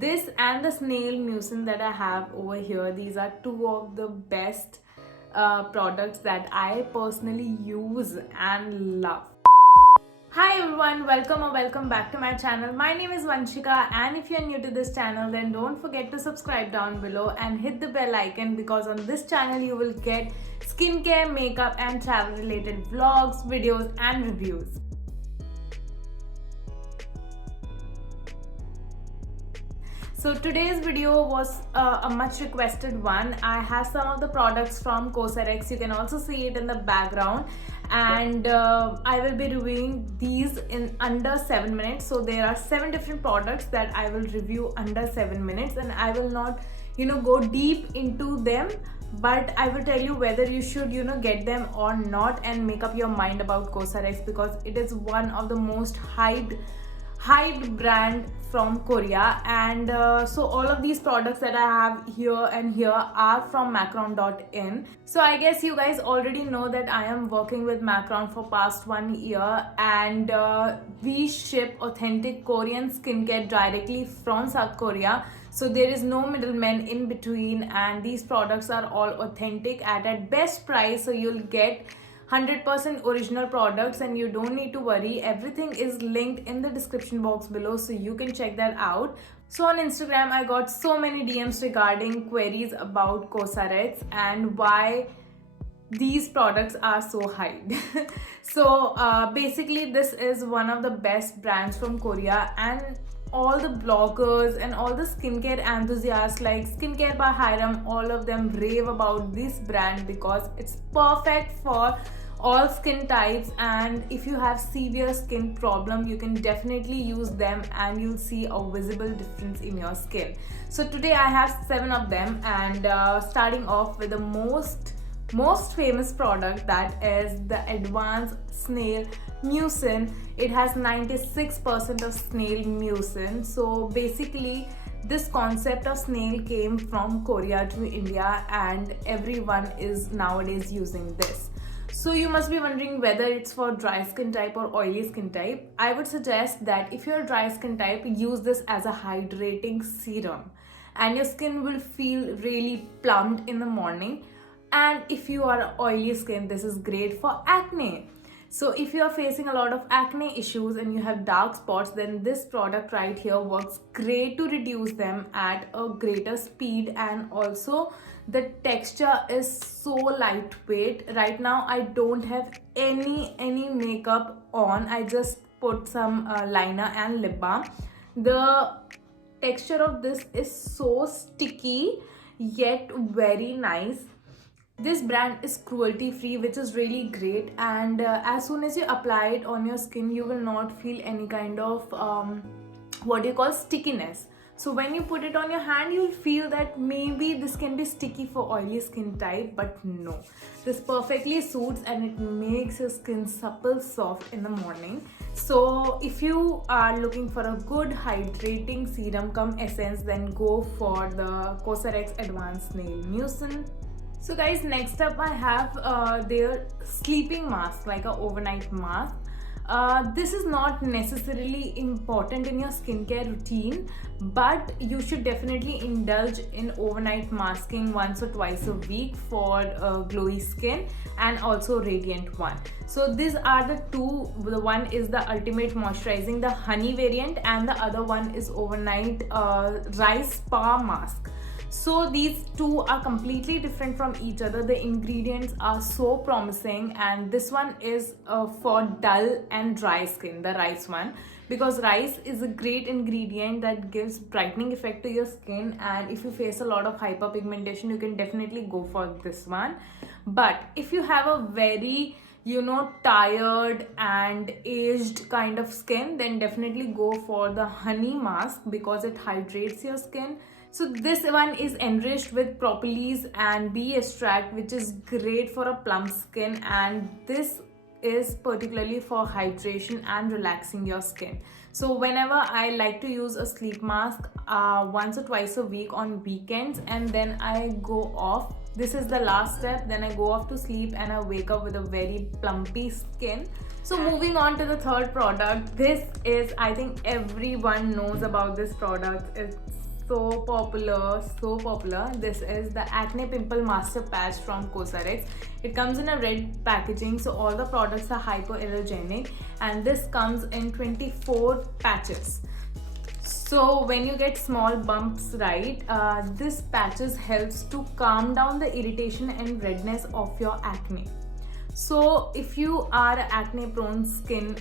This and the snail mucin that I have over here, these are two of the best products that I personally use and love. Hi everyone, welcome or welcome back to my channel. My name is Vanshika, and if you're new to this channel, then don't forget to subscribe down below and hit the bell icon, because on this channel you will get skincare, makeup and travel related vlogs, videos and reviews. So today's video was a much requested one. I have some of the products from Cosrx. You can also see it in the background, and I will be reviewing these in under 7 minutes. So there are 7 different products that I will review under 7 minutes, and I will not go deep into them, but I will tell you whether you should get them or not, and make up your mind about Cosrx, because it is one of the most hyped brand from Korea. And so all of these products that I have here and here are from Macron.in. So I guess you guys already know that I am working with Macron for past 1 year, and we ship authentic Korean skincare directly from South Korea. So there is no middleman in between, and these products are all authentic at best price. So you'll get 100% original products, and you don't need to worry. Everything is linked in the description box below, so you can check that out. So on Instagram, I got so many DMs regarding queries about Cosrx and why these products are so hyped. So basically, this is one of the best brands from Korea, and all the bloggers and all the skincare enthusiasts like Skincare by Hiram, all of them rave about this brand because it's perfect for all skin types. And if you have severe skin problem, you can definitely use them and you'll see a visible difference in your skin. So today I have 7 of them, and starting off with the most famous product, that is the Advanced Snail Mucin. It has 96% of snail mucin. So basically, this concept of snail came from Korea to India, and everyone is nowadays using this. So you must be wondering whether it's for dry skin type or oily skin type. I would suggest that if you're a dry skin type, use this as a hydrating serum, and your skin will feel really plumped in the morning. And if you are oily skin, this is great for acne. So if you are facing a lot of acne issues and you have dark spots, then this product right here works great to reduce them at a greater speed. And also the texture is so lightweight. Right now I don't have any makeup on. I just put some liner and lip balm. The texture of this is so sticky yet very nice. This brand is cruelty free, which is really great, and as soon as you apply it on your skin, you will not feel any kind of what you call stickiness. So when you put it on your hand, you'll feel that maybe this can be sticky for oily skin type, but no, this perfectly suits and it makes your skin supple, soft in the morning. So if you are looking for a good hydrating serum cum essence, then go for the Cosrx Advanced Snail Mucin. So guys, next up I have their sleeping mask, like a overnight mask. This is not necessarily important in your skincare routine, but you should definitely indulge in overnight masking once or twice a week for glowy skin and also radiant one. So these are the two. The one is the ultimate moisturizing, the honey variant, and the other one is overnight rice spa mask. So these two are completely different from each other. The ingredients are so promising, and this one is for dull and dry skin, the rice one, because rice is a great ingredient that gives brightening effect to your skin, and if you face a lot of hyperpigmentation, you can definitely go for this one. But if you have a very tired and aged kind of skin, then definitely go for the honey mask because it hydrates your skin. So this one is enriched with propolis and bee extract, which is great for a plump skin, and this is particularly for hydration and relaxing your skin. So whenever I like to use a sleep mask once or twice a week on weekends, and then I go off this is the last step, then I go off to sleep and I wake up with a very plumpy skin. So moving on to the third product, this is, I think everyone knows about this product. It's so popular, so popular. This is the Acne Pimple Master Patch from Cosrx. It comes in a red packaging, so all the products are hypoallergenic, and this comes in 24 patches. So when you get small bumps, right, this patches helps to calm down the irritation and redness of your acne. So if you are acne prone skin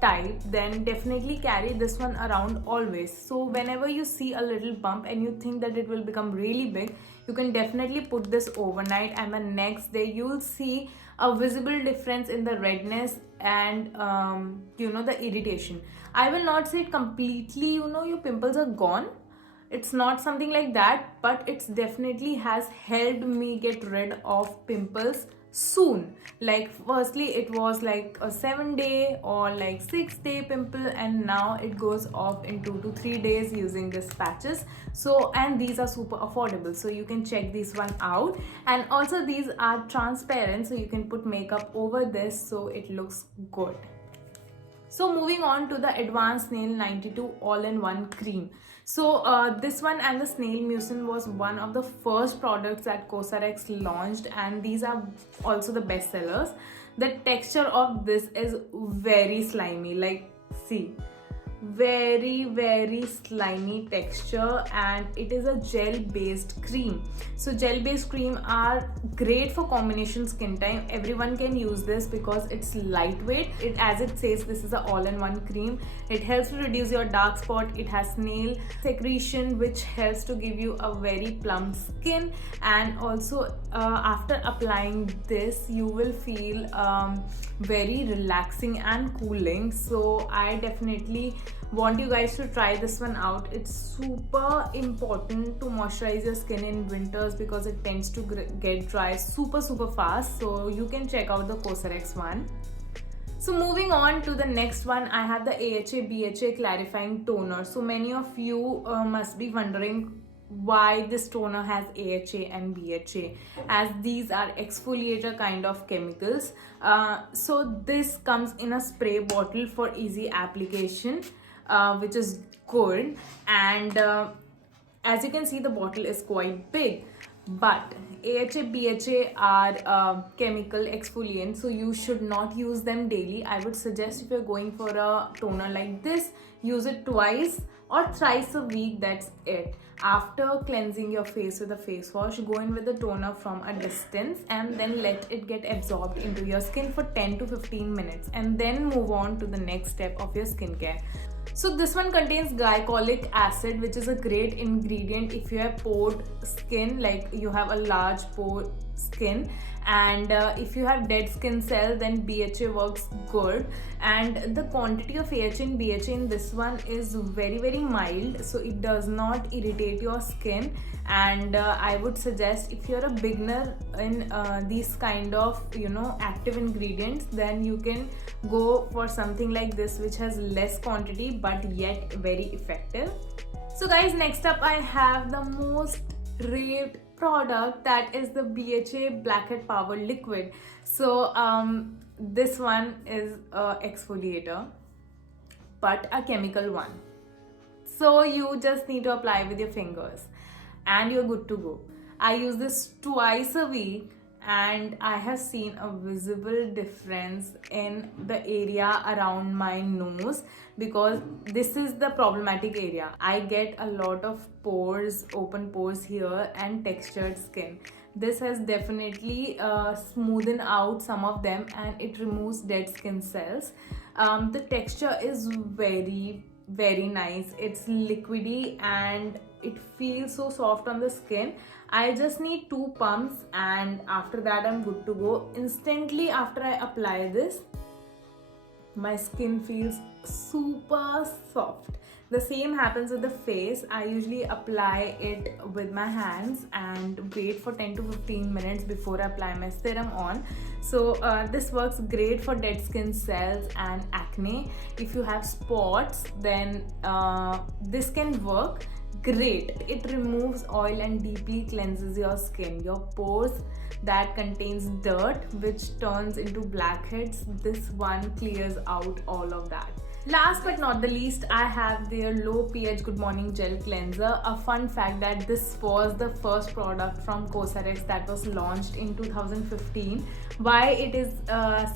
type, then definitely carry this one around always. So whenever you see a little bump and you think that it will become really big, you can definitely put this overnight, and the next day you will see a visible difference in the redness and the irritation. I will not say completely your pimples are gone. It's not something like that, but it's definitely has helped me get rid of pimples soon. Like firstly it was like a 7-day or like 6-day pimple, and now it goes off in 2 to 3 days using this patches. So, and these are super affordable, so you can check this one out. And also these are transparent, so you can put makeup over this so it looks good. So moving on to the Advanced Nail 92 all-in-one cream. So this one and the Snail Mucin was one of the first products that Cosrx launched, and these are also the best sellers. The texture of this is very slimy, like see, very slimy texture, and it is a gel based cream. So gel based cream are great for combination skin type. Everyone can use this because it's lightweight. It, as it says, this is an all-in-one cream. It helps to reduce your dark spot. It has snail secretion, which helps to give you a very plump skin. And also after applying this, you will feel very relaxing and cooling. So I definitely want you guys to try this one out. It's super important to moisturize your skin in winters because it tends to get dry super fast. So you can check out the Cosrx one. So moving on to the next one, I have the AHA BHA clarifying toner. So many of you must be wondering why this toner has AHA and BHA, as these are exfoliator kind of chemicals. So this comes in a spray bottle for easy application, which is good. And as you can see, the bottle is quite big. But AHA, BHA are chemical exfoliants, so you should not use them daily. I would suggest if you're going for a toner like this, use it twice or thrice a week, that's it. After cleansing your face with a face wash, go in with the toner from a distance and then let it get absorbed into your skin for 10 to 15 minutes, and then move on to the next step of your skincare. So this one contains glycolic acid, which is a great ingredient if you have pored skin, like you have a large pore skin, and if you have dead skin cells, then BHA works good. And the quantity of AHA and BHA in this one is very mild, so it does not irritate your skin. And I would suggest if you're a beginner in these kind of active ingredients, then you can go for something like this, which has less quantity but yet very effective. So guys, next up I have the most raved product, that is the BHA Blackhead Power Liquid. So this one is a exfoliator, but a chemical one. So you just need to apply with your fingers and you're good to go. I use this twice a week, and I have seen a visible difference in the area around my nose, because this is the problematic area. I get a lot of pores, open pores here, and textured skin. This has definitely smoothened out some of them, and it removes dead skin cells. The texture is very nice. It's liquidy and it feels so soft on the skin. I just need 2 pumps, and after that I'm good to go. Instantly after I apply this, my skin feels super soft. The same happens with the face. I usually apply it with my hands and wait for 10 to 15 minutes before I apply my serum on. So this works great for dead skin cells and acne. If you have spots, then this can work. great. It removes oil and deeply cleanses your skin. Your pores that contains dirt which turns into blackheads, this one clears out all of that. Last but not the least, I have their low pH Good Morning Gel Cleanser. A fun fact that this was the first product from Cosrx that was launched in 2015. Why it is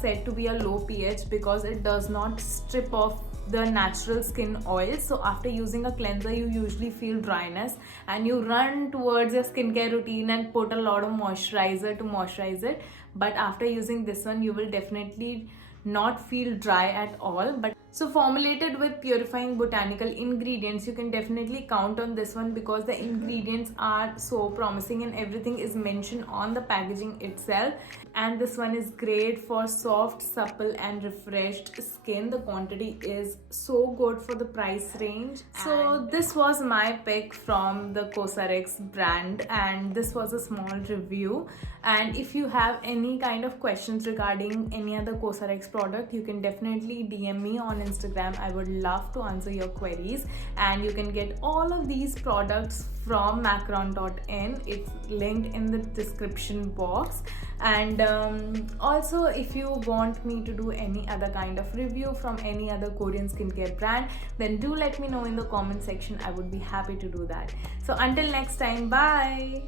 said to be a low pH? Because it does not strip off the natural skin oil. So after using a cleanser, you usually feel dryness and you run towards your skincare routine and put a lot of moisturizer to moisturize it. But after using this one, you will definitely not feel dry at all. But so formulated with purifying botanical ingredients, you can definitely count on this one because the ingredients are so promising and everything is mentioned on the packaging itself. And this one is great for soft, supple and refreshed skin. The quantity is so good for the price range. So this was my pick from the Cosrx brand, and this was a small review. And if you have any kind of questions regarding any other Cosrx product, you can definitely DM me on Instagram. I would love to answer your queries. And you can get all of these products from macron.in. It's linked in the description box. And also, if you want me to do any other kind of review from any other Korean skincare brand, then do let me know in the comment section. I would be happy to do that. So until next time, bye.